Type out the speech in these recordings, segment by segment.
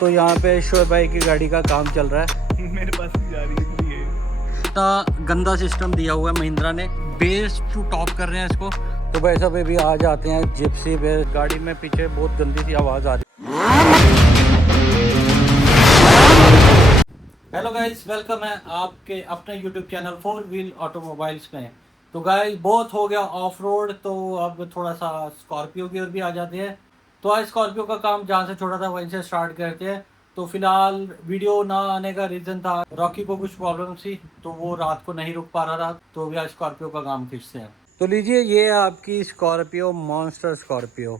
तो यहाँ पे शोएब भाई की गाड़ी का काम चल रहा है। मेरे पास नहीं जा रही है ये। इतना गंदा सिस्टम दिया हुआ है महिंद्रा ने, बेस टू टॉप कर रहे हैं इसको। तो भाई साहब अभी आ जाते हैं जिप्सी पे। गाड़ी में पीछे बहुत गंदी सी आवाज़ आ रही है। हेलो गाइस, वेलकम है आपके अपने यूट्यूब चैनल 4 व्हील ऑटोमोबाइल्स में। तो गाइस बहुत हो गया ऑफ रोड, तो अब थोड़ा सा स्कॉर्पियो की ओर भी आ जाते हैं। तो आज स्कॉर्पियो का काम जहाँ से छोड़ा था वहीं से स्टार्ट करते हैं। तो फिलहाल वीडियो ना आने का रीज़न था रॉकी को कुछ प्रॉब्लम थी, तो वो रात को नहीं रुक पा रहा था, तो भी आज स्कॉर्पियो का काम खींचते हैं। तो लीजिए, ये आपकी स्कॉर्पियो मॉन्स्टर स्कॉर्पियो।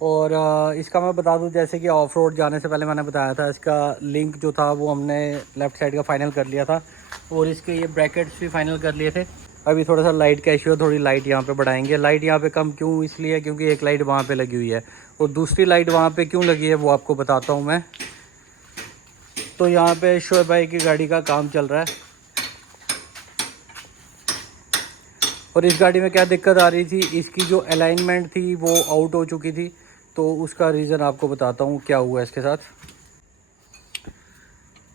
और इसका मैं बता दूं, जैसे कि ऑफ रोड जाने से पहले मैंने बताया था, इसका लिंक जो था वो हमने लेफ़्ट साइड का फाइनल कर लिया था, और इसके ये ब्रैकेट्स भी फाइनल कर लिए थे। अभी थोड़ा सा लाइट का इशू है, थोड़ी लाइट यहाँ पे बढ़ाएंगे। लाइट यहाँ पे कम क्यों इसलिए क्योंकि एक लाइट वहाँ पे लगी हुई है, और दूसरी लाइट वहाँ पे क्यों लगी है वो आपको बताता हूँ मैं। तो यहाँ पे शोएब भाई की गाड़ी का काम चल रहा है, और इस गाड़ी में क्या दिक्कत आ रही थी, इसकी जो अलाइनमेंट थी वो आउट हो चुकी थी। तो उसका रीज़न आपको बताता हूँ क्या हुआ इसके साथ।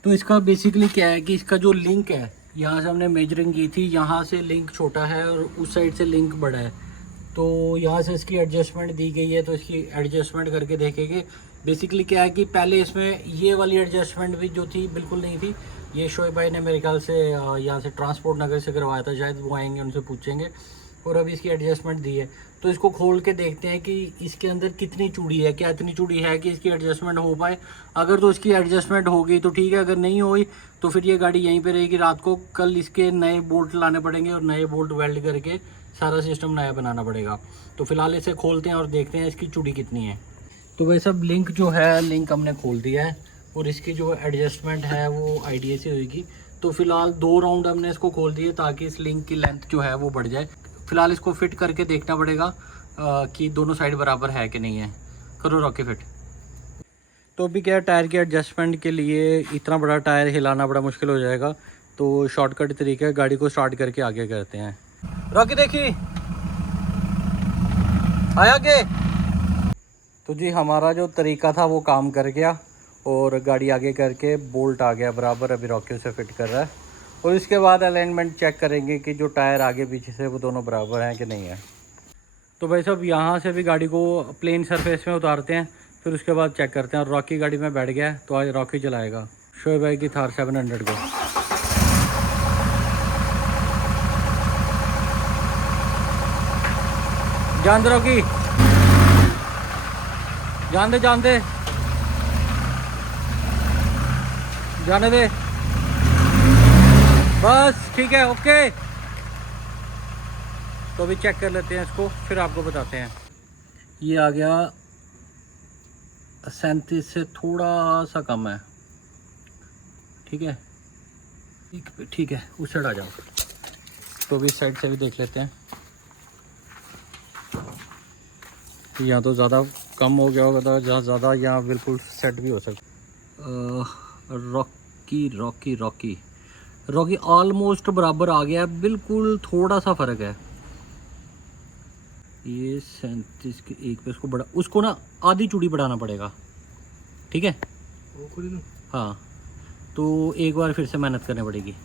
तो इसका बेसिकली क्या है कि इसका जो लिंक है, यहाँ से हमने मेजरिंग की थी, यहाँ से लिंक छोटा है और उस साइड से लिंक बड़ा है। तो यहाँ से इसकी एडजस्टमेंट दी गई है, तो इसकी एडजस्टमेंट करके देखेंगे। बेसिकली क्या है कि पहले इसमें ये वाली एडजस्टमेंट भी जो थी बिल्कुल नहीं थी। ये शोएब भाई ने मेरे ख्याल से यहाँ से ट्रांसपोर्ट नगर से करवाया था शायद, वो आएंगे उनसे पूछेंगे। और अभी इसकी एडजस्टमेंट दी है, तो इसको खोल के देखते हैं कि इसके अंदर कितनी चूड़ी है, क्या इतनी चूड़ी है कि इसकी एडजस्टमेंट हो पाए। अगर तो इसकी एडजस्टमेंट हो गई तो ठीक है, अगर नहीं हुई तो फिर ये गाड़ी यहीं पे रहेगी रात को। कल इसके नए बोल्ट लाने पड़ेंगे और नए बोल्ट वेल्ड करके सारा सिस्टम नया बनाना पड़ेगा। तो फिलहाल इसे खोलते हैं और देखते हैं इसकी चूड़ी कितनी है। तो वही सब लिंक जो है, लिंक हमने खोल दिया है, और इसकी जो एडजस्टमेंट है वो आईडीए से होगी। तो फिलहाल 2 राउंड हमने इसको खोल दिए ताकि इस लिंक की लेंथ जो है वो बढ़ जाए। फिलहाल इसको फिट करके देखना पड़ेगा कि दोनों साइड बराबर है कि नहीं है। करो रॉकी फिट। तो अभी क्या, टायर के एडजस्टमेंट के लिए इतना बड़ा टायर हिलाना बड़ा मुश्किल हो जाएगा, तो शॉर्टकट तरीका है, गाड़ी को स्टार्ट करके आगे करते हैं। रॉकी देखिए, आया के। तो जी हमारा जो तरीका था वो काम कर गया, और गाड़ी आगे करके बोल्ट आ गया बराबर। अभी रॉकी उसे फिट कर रहा है, और इसके बाद अलाइनमेंट चेक करेंगे कि जो टायर आगे पीछे से वो दोनों बराबर हैं कि नहीं है। तो भाई साहब यहाँ से भी गाड़ी को प्लेन सरफेस में उतारते हैं, फिर उसके बाद चेक करते हैं। और रॉकी गाड़ी में बैठ गया है, तो आज रॉकी चलाएगा शोएब भाई की थार 700 को। जान दे रॉकी, जान दे, जान दे, जाने दे, बस ठीक है, ओके। तो अभी चेक कर लेते हैं इसको, फिर आपको बताते हैं। ये आ गया 37 से थोड़ा सा कम है, ठीक है, ठीक है, उस साइड आ जाओ। तो अभी इस साइड से भी देख लेते हैं। यहाँ तो ज़्यादा कम हो गया होगा, तो जहाँ ज़्यादा यहाँ बिल्कुल सेट भी हो सकता। Rocky Rocky Rocky Rocky almost बराबर आ गया है, बिल्कुल थोड़ा सा फ़र्क है। ये 37 के 1 पे इसको बड़ा, उसको ना आधी चूड़ी बढ़ाना पड़ेगा, ठीक है। हाँ, तो एक बार फिर से मेहनत करनी पड़ेगी।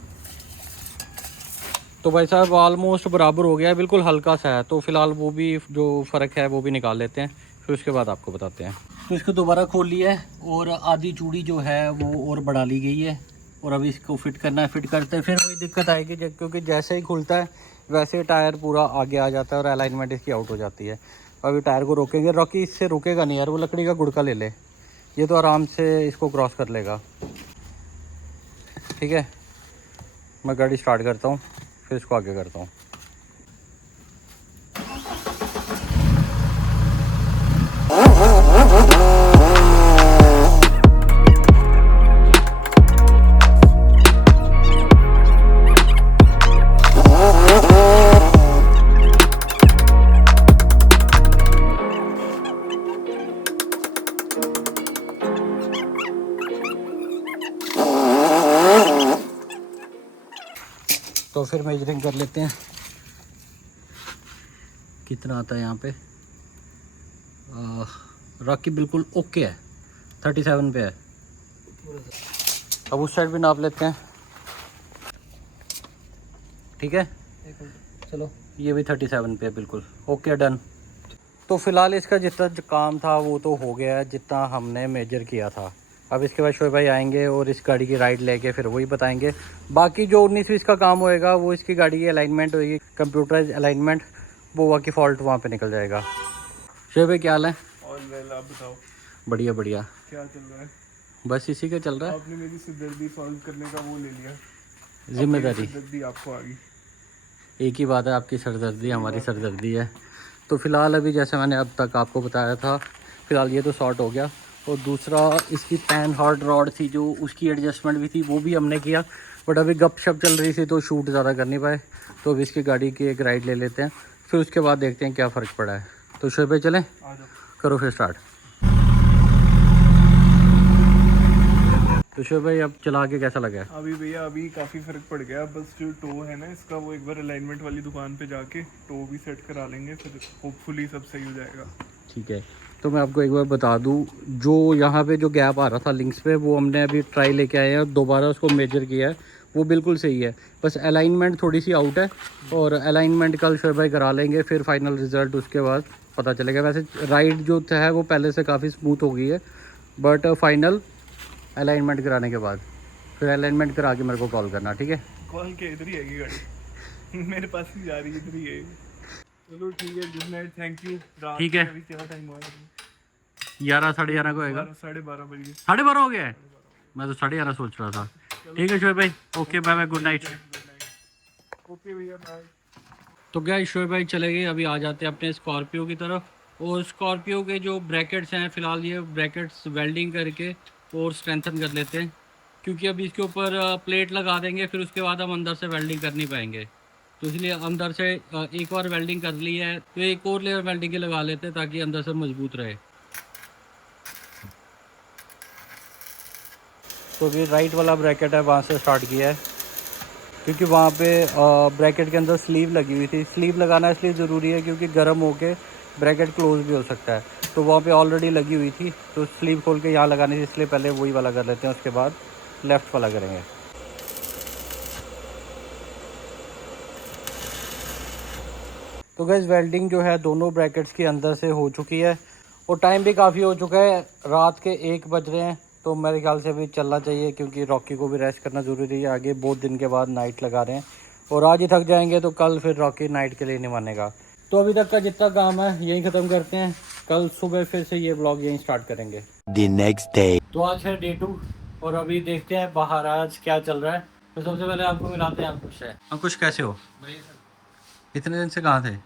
तो भाई साहब ऑलमोस्ट बराबर हो गया है, बिल्कुल हल्का सा है। तो फिलहाल वो भी जो फ़र्क है वो भी निकाल लेते हैं, फिर उसके बाद आपको बताते हैं। तो इसको दोबारा खोल लिया है, और आधी चूड़ी जो है वो और बढ़ा ली गई है, और अभी इसको फिट करना है। फिट करते फिर वही दिक्कत आएगी, क्योंकि जैसे ही खुलता है वैसे टायर पूरा आगे आ जाता है और अलाइनमेंट इसकी आउट हो जाती है। अभी टायर को रोकेंगे, रॉकी इससे रुकेगा नहीं यार, वो लकड़ी का गुड़का ले ले, ये तो आराम से इसको क्रॉस कर लेगा, ठीक है। मैं गाड़ी स्टार्ट करता हूँ, फिर इसको आगे करता हूँ। तो फिर मेजरिंग कर लेते हैं कितना आता है यहाँ पे। रॉकी बिल्कुल ओके है, 37 पे है। अब उस साइड भी नाप लेते हैं, ठीक है। चलो ये भी 37 पे है, बिल्कुल ओके डन। तो फिलहाल इसका जितना जो काम था वो तो हो गया है, जितना हमने मेजर किया था। अब इसके बाद शोएब भाई आएंगे और इस गाड़ी की राइड लेके फिर वही बताएंगे। बाकी जो 19-20 का काम होएगा वो इसकी गाड़ी की अलाइनमेंट होएगी, कंप्यूटराइज अलाइनमेंट, वो बाकी फॉल्ट वहाँ पे निकल जाएगा। शोएब भाई क्या हाल है? और वेल, आप बताओ। बढ़िया बढ़िया, क्या चल रहा है? बस इसी का चल रहा है। आपने मेरी सिरदर्दी सॉल्व करने का वो ले लिया, जिम्मेदारी। सिरदर्दी आपको आ गई। एक ही बात है, आपकी सरदर्दी हमारी सरदर्दी है। तो फिलहाल अभी जैसे मैंने अब तक आपको बताया था, फिलहाल ये तो शॉर्ट हो गया। और दूसरा इसकी पैन हार्ड रॉड थी जो, उसकी एडजस्टमेंट भी थी, वो भी हमने किया। बट अभी गपशप चल रही थी तो शूट ज़्यादा कर नहीं पाए। तो अभी इसकी गाड़ी की एक राइड ले लेते हैं, फिर उसके बाद देखते हैं क्या फ़र्क पड़ा है। तो शोएब भाई चलें, करो फिर स्टार्ट। तो शोएब भाई अब चला के कैसा लगा है? अभी भैया अभी काफ़ी फ़र्क पड़ गया। बस जो टो है ना इसका, वो एक बार अलाइनमेंट वाली दुकान पे जाके टो भी सेट करा लेंगे, फिर होपफुली सब सही हो जाएगा। ठीक है। तो मैं आपको एक बार बता दूं, जो यहाँ पे जो गैप आ रहा था लिंक्स पे, वो हमने अभी ट्राई लेके आए हैं, दोबारा उसको मेजर किया है, वो बिल्कुल सही है। बस अलाइनमेंट थोड़ी सी आउट है, और अलाइनमेंट कल शोएब भाई करा लेंगे, फिर फाइनल रिज़ल्ट उसके बाद पता चलेगा। वैसे राइड जो है वो पहले से काफ़ी स्मूथ हो गई है, बट फाइनल अलाइनमेंट कराने के बाद, फिर अलाइनमेंट करा के मेरे को कॉल करना, ठीक है। कॉल के इधर ही आएगी गाड़ी मेरे पास ही जा रही है, इधर ही है। चलो ठीक है, गुड नाइट, थैंक यू। ठीक है। अभी क्या टाइम हुआ है? 11 साढ़े 11 को होएगा। 12:30 बजे। 12:30 हो गया है, मैं तो 11:30 सोच रहा था। ठीक है शोएब भाई, okay bye bye, good night. Okay भैया, बाय। तो क्या शोएब भाई चले गए, अभी आ जाते हैं अपने स्कॉर्पियो की तरफ। और स्कॉर्पियो के जो ब्रैकेट्स हैं, फ़िलहाल ये ब्रैकेट्स वेल्डिंग करके और स्ट्रेंथन कर लेते हैं, क्योंकि अभी इसके ऊपर प्लेट लगा देंगे, फिर उसके बाद हम अंदर से वेल्डिंग कर नहीं पाएंगे। तो इसलिए अंदर से एक बार वेल्डिंग कर ली है तो एक और लेयर वेल्डिंग की लगा लेते हैं, ताकि अंदर से मजबूत रहे। तो अभी राइट वाला ब्रैकेट है, वहाँ से स्टार्ट किया है, क्योंकि वहाँ पे ब्रैकेट के अंदर स्लीव लगी हुई थी। स्लीव लगाना इसलिए ज़रूरी है क्योंकि गर्म होके ब्रैकेट क्लोज भी हो सकता है, तो वहाँ पे ऑलरेडी लगी हुई थी, तो स्लीव खोल के यहाँ लगानी थी, इसलिए पहले वही वाला कर लेते हैं, उसके बाद लेफ़्ट वाला करेंगे। तो गैस वेल्डिंग जो है दोनों ब्रैकेट्स के अंदर से हो चुकी है, और टाइम भी काफ़ी हो चुका है, रात के 1 बज रहे हैं। तो मेरे ख्याल से अभी चलना चाहिए, क्योंकि रॉकी को भी रेस्ट करना ज़रूरी है। आगे बहुत दिन के बाद नाइट लगा रहे हैं, और आज ही थक जाएंगे तो कल फिर रॉकी नाइट के लिए नहीं मानेगा। तो अभी तक का जितना काम है यहीं ख़त्म करते हैं, कल सुबह फिर से ये व्लॉग यहीं स्टार्ट करेंगे। The next day. तो आज है डे 2, और अभी देखते हैं बाहर आज क्या चल रहा है। तो सबसे पहले आपको मिलाते हैं अंकुश से। अंकुश कैसे हो? इतने दिन से कहाँ थे?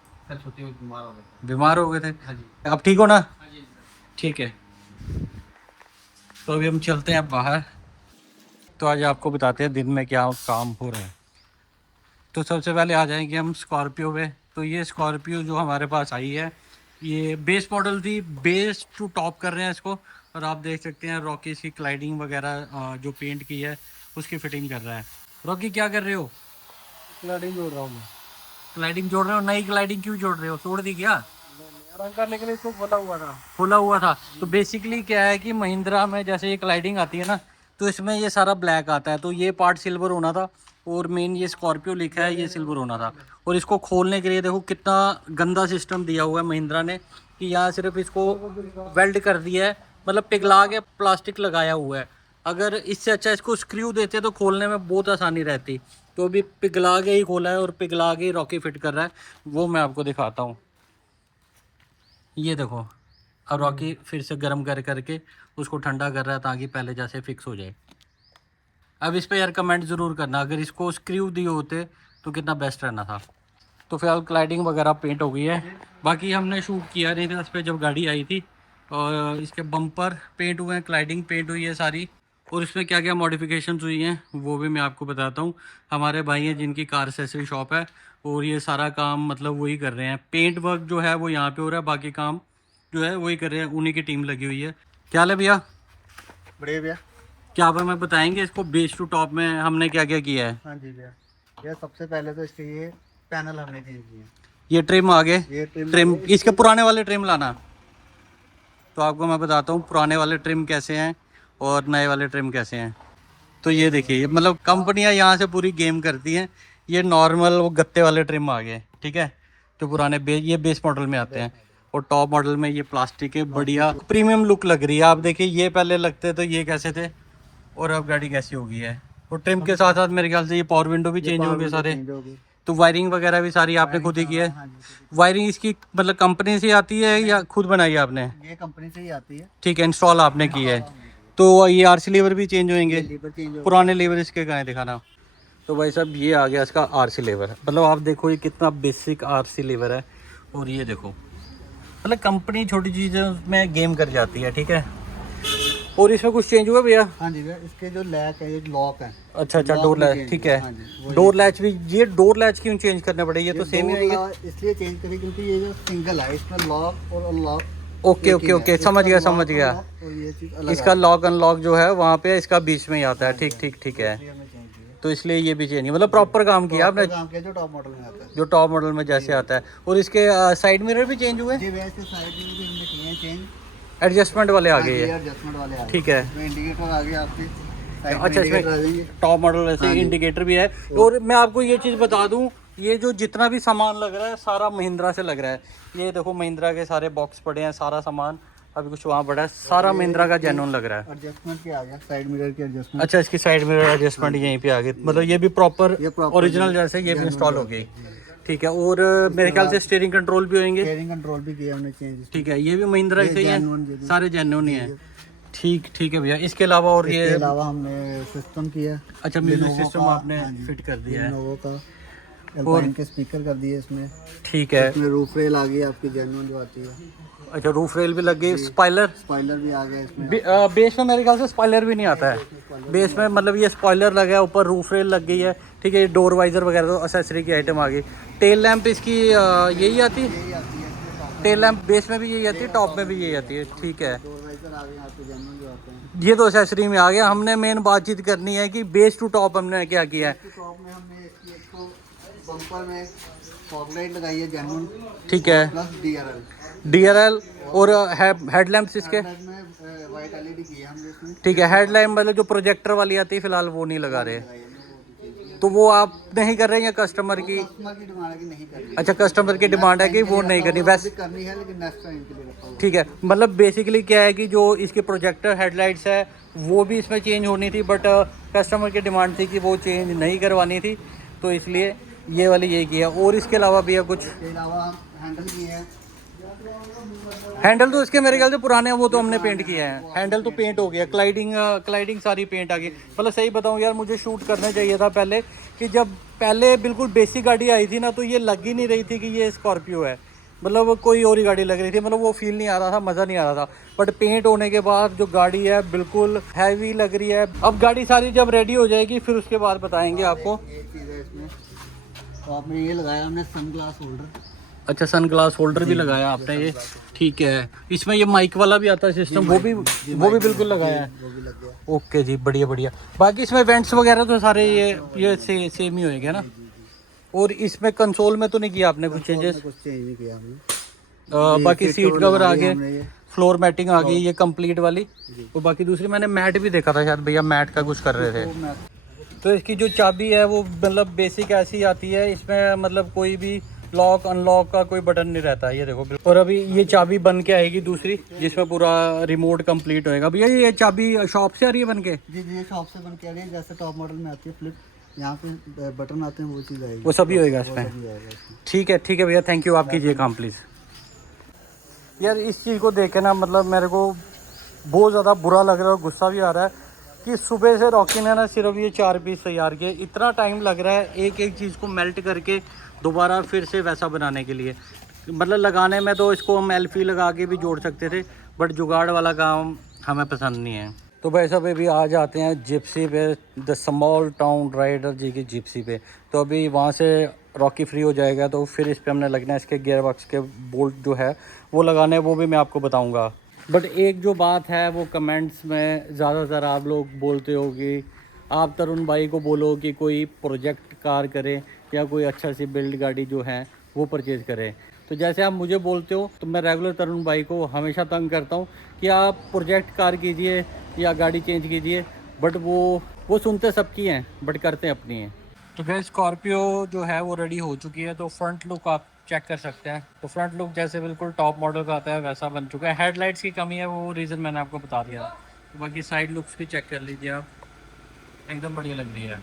बीमार हो गए थे? अब ठीक हो ना? ठीक है। तो अभी हम चलते हैं बाहर, तो आज आपको बताते हैं दिन में क्या काम हो रहा है। तो सबसे पहले आ जाएंगे हम स्कॉर्पियो पे। तो ये स्कॉर्पियो जो हमारे पास आई है, ये बेस मॉडल थी, बेस टू टॉप कर रहे हैं इसको। और आप देख सकते हैं रॉकी की क्लाइडिंग वगैरह जो पेंट की है उसकी फिटिंग कर रहा है। रॉकी क्या कर रहे हो? क्लाइडिंग जोड़ रहा हूँ मैं। क्लाइडिंग जोड़ रहे हो? नई क्लाइडिंग क्यों जोड़ रहे हो? तोड़ दी क्या? रंग करने के लिए इसको खोला हुआ था। खुला हुआ था। तो बेसिकली क्या है कि महिंद्रा में जैसे ये क्लाइडिंग आती है ना, तो इसमें ये सारा ब्लैक आता है, तो ये पार्ट सिल्वर होना था, और मेन ये स्कॉर्पियो लिखा है ये सिल्वर होना था। और इसको खोलने के लिए देखो कितना गंदा सिस्टम दिया हुआ है महिंद्रा ने, कि यहाँ सिर्फ इसको वेल्ड कर दिया है, मतलब पिघला के प्लास्टिक लगाया हुआ है। अगर इससे अच्छा इसको स्क्रू देते तो खोलने में बहुत आसानी रहती। तो अभी पिघला के ही खोला है, और पिघला के ही रॉकी फिट कर रहा है, वो मैं आपको दिखाता हूँ। ये देखो, अब रॉकी फिर से गर्म कर करके उसको ठंडा कर रहा है, ताकि पहले जैसे फिक्स हो जाए। अब इस पे यार कमेंट ज़रूर करना, अगर इसको स्क्रू दिए होते तो कितना बेस्ट रहना था। तो फिलहाल क्लाइडिंग वगैरह पेंट हो गई है, बाकी हमने शूट किया नहीं था इस पर जब गाड़ी आई थी। और इसके बम्पर पेंट हुए हैं, क्लाइडिंग पेंट हुई है सारी, और इसमें क्या क्या मॉडिफिकेशंस हुई हैं वो भी मैं आपको बताता हूँ। हमारे भाई हैं जिनकी कार एक्सेसरी शॉप है, और ये सारा काम मतलब वही कर रहे हैं। पेंट वर्क जो है वो यहाँ पे हो रहा है, बाकी काम जो है वही कर रहे हैं, उन्हीं की टीम लगी हुई है। क्या हाल है भैया? बढ़िया भैया। क्या आप हमें बताएंगे इसको बेस टू टॉप में हमने क्या क्या किया है? हाँ जी भैया, ये सबसे पहले तो इसके ये पैनल हमने चेंज किए। ये ट्रिम आगे, ये ट्रिम इसके पुराने वाले ट्रिम लाना। तो आपको मैं बताता हूँ पुराने वाले ट्रिम कैसे हैं और नए वाले ट्रिम कैसे हैं। तो ये देखिए, मतलब कंपनियां यहाँ से पूरी गेम करती हैं। ये नॉर्मल वो गत्ते वाले ट्रिम आ गए, ठीक है, जो पुराने ये बेस मॉडल में आते हैं। और टॉप मॉडल में ये प्लास्टिक के बढ़िया प्रीमियम लुक लग रही है। आप देखिए, ये पहले लगते तो ये कैसे थे और अब गाड़ी कैसी हो गई है। और ट्रिम के साथ साथ मेरे ख्याल से ये पावर विंडो भी चेंज हो गए सारे। तो वायरिंग वगैरह भी सारी आपने खुद ही की है। वायरिंग इसकी मतलब कंपनी से आती है या खुद बनाई है आपने? ये कंपनी से ही आती है। ठीक है, इंस्टॉल आपने की है। तो ये आरसी लीवर भी चेंज होंगे? लीवर चेंज हो पुराने लीवर इसके कहाँ है, दिखाना। तो भाई साहब ये आ गया इसका आरसी लीवर। मतलब आप देखो ये कितना बेसिक आरसी लीवर है। और ये देखो, मतलब कंपनी छोटी चीज़ों में गेम कर जाती है, ठीक है। और इसमें कुछ चेंज हुआ भैया? हाँ जी भैया, इसके जो लैच है, ये लॉक है। अच्छा अच्छा, लॉक डोर भी लैच, change ठीक है। है। हाँ जी, वो डोर लैच भी, ये डोर लैच क्यों चेंज करने पड़े? ये तो सेम ही डोर रहेंगे। लॉक इसलिए चेंज करी क्योंकि ये जो सिंगल है, इसमें लॉक और अनलॉक। ओके ओके ओके, समझ गया समझ गया। ये चीज अलग इसका लॉक अनलॉक जो है वहाँ पे इसका बीच में ही आता है। ठीक ठीक ठीक है। है। तो इसलिए ये भी चेंज, मतलब प्रॉपर काम किया आपने, काम किया जो टॉप मॉडल में आता है। जो टॉप मॉडल में जैसे आता है। और इसके साइड मिरर भी चेंज हुए, जी भैया, इसके साइड में भी हमने किए हैं चेंज। एडजस्टमेंट वाले आ गए ये। एडजस्टमेंट वाले आ गए। ठीक है। इसमें इंडिकेटर आ गए आपके। साइड में अच्छा, इंडिकेटर आ जाएंगे। इसमें टॉप मॉडल वैसे इंडिकेटर भी है। और मैं आपको ये चीज़ बता दूं, ये जो जितना भी सामान लग रहा है सारा महिंद्रा से लग रहा है। ये देखो महिंद्रा के सारे बॉक्स पड़े हैं, सारा सामान अभी कुछ वहाँ पड़ा है, सारा महिंद्रा का जेन्युइन लग रहा है। एडजस्टमेंट के आ गया, साइड मिरर के एडजस्टमेंट। अच्छा, इसकी साइड में एडजस्टमेंट यहीं पे आ गई, मतलब ये भी प्रॉपर ओरिजिनल जैसे ये भी इंस्टॉल हो गई। ठीक है। और मेरे ख्याल से स्टीयरिंग कंट्रोल भी होंगे। स्टीयरिंग कंट्रोल भी किया हमने चेंज। ठीक है, ये भी महिंद्रा से ही है, genuine सारे जेन्युइन ही है। ठीक ठीक है भैया। इसके अलावा और इसके ये अलावा हमने सिस्टम किया। अच्छा, म्यूजिक Lenovo सिस्टम का, आपने हाँ जी, फिट कर दिया है। Lenovo का एल्पाइन के स्पीकर कर दिए इसमें। ठीक है। इसमें रूफ रेल आ गई आपकी जेन्युइन जो आती है। अच्छा, रूफ रेल भी लग गई। स्पॉइलर स्पॉइलर भी आ गया इसमें। बेस में मेरे ख्याल से स्पॉइलर भी नहीं आता है बेस में, मतलब ये स्पॉइलर लगा है, ऊपर रूफ रेल लग गई है। ठीक है, डोर वाइजर वगैरह तो एक्सेसरी की आइटम आ गई। टेल लैंप इसकी यही आती है? यही आती है इसमें। टेल लैंप बेस में भी यही आती है, टॉप में भी यही आती है। ठीक है, डोर वाइजर आ गए आपके जेन्युइन जो आते हैं। ये तो एक्सेसरी में आ गया। हमने मेन बातचीत करनी है कि बेस टू टॉप हमने क्या किया है। टॉप में हमने इसकी एक तो बम्पर में फॉगलाइट लगाई है जेन्युइन, ठीक है, प्लस DRL। DRL और हेडलैम्प्स इसके। हेडलाइट में वाइट LED की है हमने इसमें। ठीक है, हेडलैम्प मतलब जो प्रोजेक्टर वाली आती है फिलहाल वो नहीं लगा रहे, तो वो आप नहीं कर रहे हैं या कस्टमर की? कस्टमर की डिमांड है कि नहीं करनी। अच्छा, कस्टमर की डिमांड है कि वो नहीं करनी वैसे। करनी है लेकिन नेक्स्ट टाइम के लिए रखा हुआ है। ठीक है, मतलब बेसिकली क्या है कि जो इसके प्रोजेक्टर हेडलाइट्स है वो भी इसमें चेंज होनी थी, बट कस्टमर की डिमांड थी कि वो चेंज नहीं करवानी थी, तो इसलिए ये वाली यही किया। और इसके अलावा भैया कुछ? इसके अलावा हम हैंडल किए हैं। हैंडल तो इसके मेरे ख्याल से पुराने हैं, वो तो हमने पेंट किया है। हैंडल तो पेंट हो गया, क्लाइडिंग सारी पेंट आ गई। मतलब सही बताऊं यार, मुझे शूट करना चाहिए था पहले, कि जब पहले बिल्कुल बेसिक गाड़ी आई थी ना, तो ये लग ही नहीं रही थी कि ये स्कॉर्पियो है। मतलब कोई और ही गाड़ी लग रही थी, मतलब वो फील नहीं आ रहा था, मज़ा नहीं आ रहा था। बट पेंट होने के बाद जो गाड़ी है बिल्कुल हैवी लग रही है। अब गाड़ी सारी जब रेडी हो जाएगी फिर उसके बाद बताएंगे आपको। ये चीज़ है इसमें, तो आपने ये लगाया हमने सन ग्लास होल्डर। अच्छा, सन ग्लास होल्डर भी लगाया आपने ये। ठीक है, इसमें ये माइक वाला भी आता है सिस्टम, वो भी बिल्कुल लगाया है। वो भी लग गया। ओके जी, बढ़िया बढ़िया। बाकी इसमें वेंट्स वगैरह तो सारे ये सेम ही होएंगे ना। और इसमें कंसोल में तो नहीं किया आपने कुछ चेंजेस? कुछ चेंज नहीं किया हमने। बाकी सीट कवर आ गए, हमने ये फ्लोर मैटिंग आ गई, ये कंप्लीट वाली। और बाकी दूसरी मैंने मैट भी देखा था, शायद भैया मैट का कुछ कर रहे थे। वो मैं तो इसकी जो चाबी है वो मतलब बेसिक ऐसी आती है, इसमें मतलब कोई भी लॉक अनलॉक का कोई बटन नहीं रहता है, ये देखो। और अभी ये चाबी बन के आएगी दूसरी, जिसमें पूरा रिमोट कंप्लीट होएगा। भैया ये चाबी शॉप से आ रही है बन के? जी जी, शॉप से बन के आ रही है। जैसे टॉप मॉडल में आती है फ्लिप, यहाँ पे बटन आते हैं, वो चीज़ आएगी। वो सभी होएगा वो इसमें? सभी आएगा इसमें। ठीक है भैया, थैंक यू। आप कीजिए काम प्लीज़। यार इस चीज़ को देख के ना, मतलब मेरे को बहुत ज़्यादा बुरा लग रहा है और गुस्सा भी आ रहा है कि सुबह से रॉकी ने ना सिर्फ ये 4 पीस तैयार किए। इतना टाइम लग रहा है एक एक चीज़ को मेल्ट करके दोबारा फिर से वैसा बनाने के लिए। मतलब लगाने में तो इसको हम एल्फी लगा के भी जोड़ सकते थे, बट जुगाड़ वाला काम हमें पसंद नहीं है। तो भाई साहब अभी आ जाते हैं जिप्सी पे, द स्मॉल टाउन राइडर जी की जिप्सी पे। तो अभी वहाँ से रॉकी फ्री हो जाएगा तो फिर इस पे हमने लगना है। इसके गियर बॉक्स के बोल्ट जो है वो लगाने हैं, वो भी मैं आपको बताऊँगा। बट एक जो बात है वो कमेंट्स में ज़्यादातर आप लोग बोलते हो कि आप तरुण भाई को बोलो कि कोई प्रोजेक्ट कार करे या कोई अच्छा सी बिल्ड गाड़ी जो है वो परचेज़ करें। तो जैसे आप मुझे बोलते हो तो मैं रेगुलर तरुण भाई को हमेशा तंग करता हूँ कि आप प्रोजेक्ट कार कीजिए या गाड़ी चेंज कीजिए, बट वो सुनते सबकी हैं बट करते अपनी हैं। तो गैस स्कॉर्पियो जो है वो रेडी हो चुकी है। तो फ्रंट लुक आप चेक कर सकते हैं। तो फ्रंट लुक जैसे बिल्कुल टॉप मॉडल का आता है वैसा बन चुका है। हेडलाइट्स की कमी है, वो रीज़न मैंने आपको बता दिया। तो बाकी साइड लुक्स भी चेक कर लीजिए आप, एकदम बढ़िया लग रही है।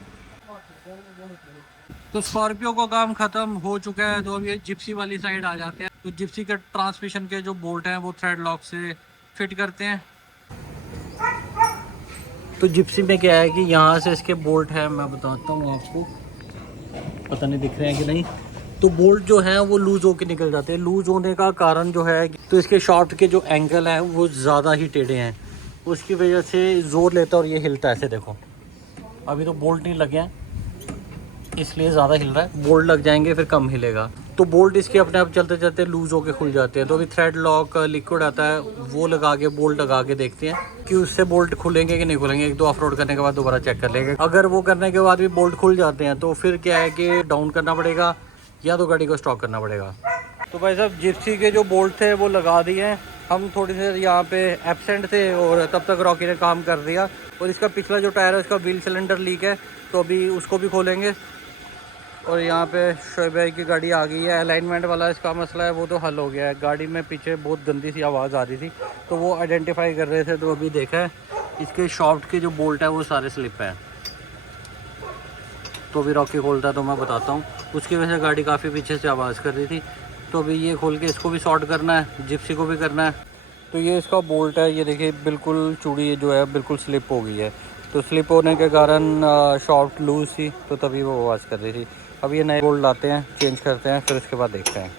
तो स्कॉर्पियो का काम ख़त्म हो चुका है। तो अब ये जिप्सी वाली साइड आ जाते हैं। तो जिप्सी के ट्रांसमिशन के जो बोल्ट हैं वो थ्रेड लॉक से फिट करते हैं। तो जिप्सी में क्या है कि यहाँ से इसके बोल्ट हैं, मैं बताता हूँ आपको, पता नहीं दिख रहे हैं कि नहीं। तो बोल्ट जो है वो लूज़ होकर निकल जाते हैं। लूज़ होने का कारण जो है तो इसके शाफ्ट के जो एंगल हैं वो ज़्यादा ही टेढ़े हैं, उसकी वजह से ज़ोर लेता है और ये हिलता है। ऐसे देखो, अभी तो बोल्ट नहीं लगे हैं इसलिए ज़्यादा हिल रहा है, बोल्ट लग जाएंगे फिर कम हिलेगा। तो बोल्ट इसके अपने आप चलते चलते लूज़ होके खुल जाते हैं। तो अभी थ्रेड लॉक लिक्विड आता है, वो लगा के बोल्ट लगा के देखते हैं कि उससे बोल्ट खुलेंगे कि नहीं खुलेंगे। एक दो ऑफ रोड करने के बाद दोबारा चेक कर लेंगे। अगर वो करने के बाद भी बोल्ट खुल जाते हैं तो फिर क्या है कि डाउन करना पड़ेगा या तो गाड़ी को स्टॉक करना पड़ेगा। तो भाई साहब जिप्सी के जो बोल्ट थे वो लगा दिए हैं। हम थोड़ी देर यहाँ पे एब्सेंट थे और तब तक रॉकी ने काम कर दिया। और इसका पिछला जो टायर है उसका व्हील सिलेंडर लीक है, तो अभी उसको भी खोलेंगे। और यहाँ पे शोएब भाई की गाड़ी आ गई है। अलाइनमेंट वाला इसका मसला है वो तो हल हो गया है। गाड़ी में पीछे बहुत गंदी सी आवाज़ आ रही थी तो वो आइडेंटिफाई कर रहे थे। तो अभी देखा है इसके शॉफ्ट के जो बोल्ट है वो सारे स्लिप हैं। तो अभी रॉकी खोलता है तो मैं बताता हूँ। उसकी वजह से गाड़ी काफ़ी पीछे से आवाज़ कर रही थी। तो अभी ये खोल के इसको भी सॉर्ट करना है, जिप्सी को भी करना है। तो ये इसका बोल्ट है, ये देखिए बिल्कुल चूड़ी जो है बिल्कुल स्लिप हो गई है। तो स्लिप होने के कारण शॉफ्ट लूज़ थी तो तभी वो आवाज़ कर रही थी। अब ये नए बोल्ट लाते हैं, चेंज करते हैं, फिर उसके बाद देखते हैं।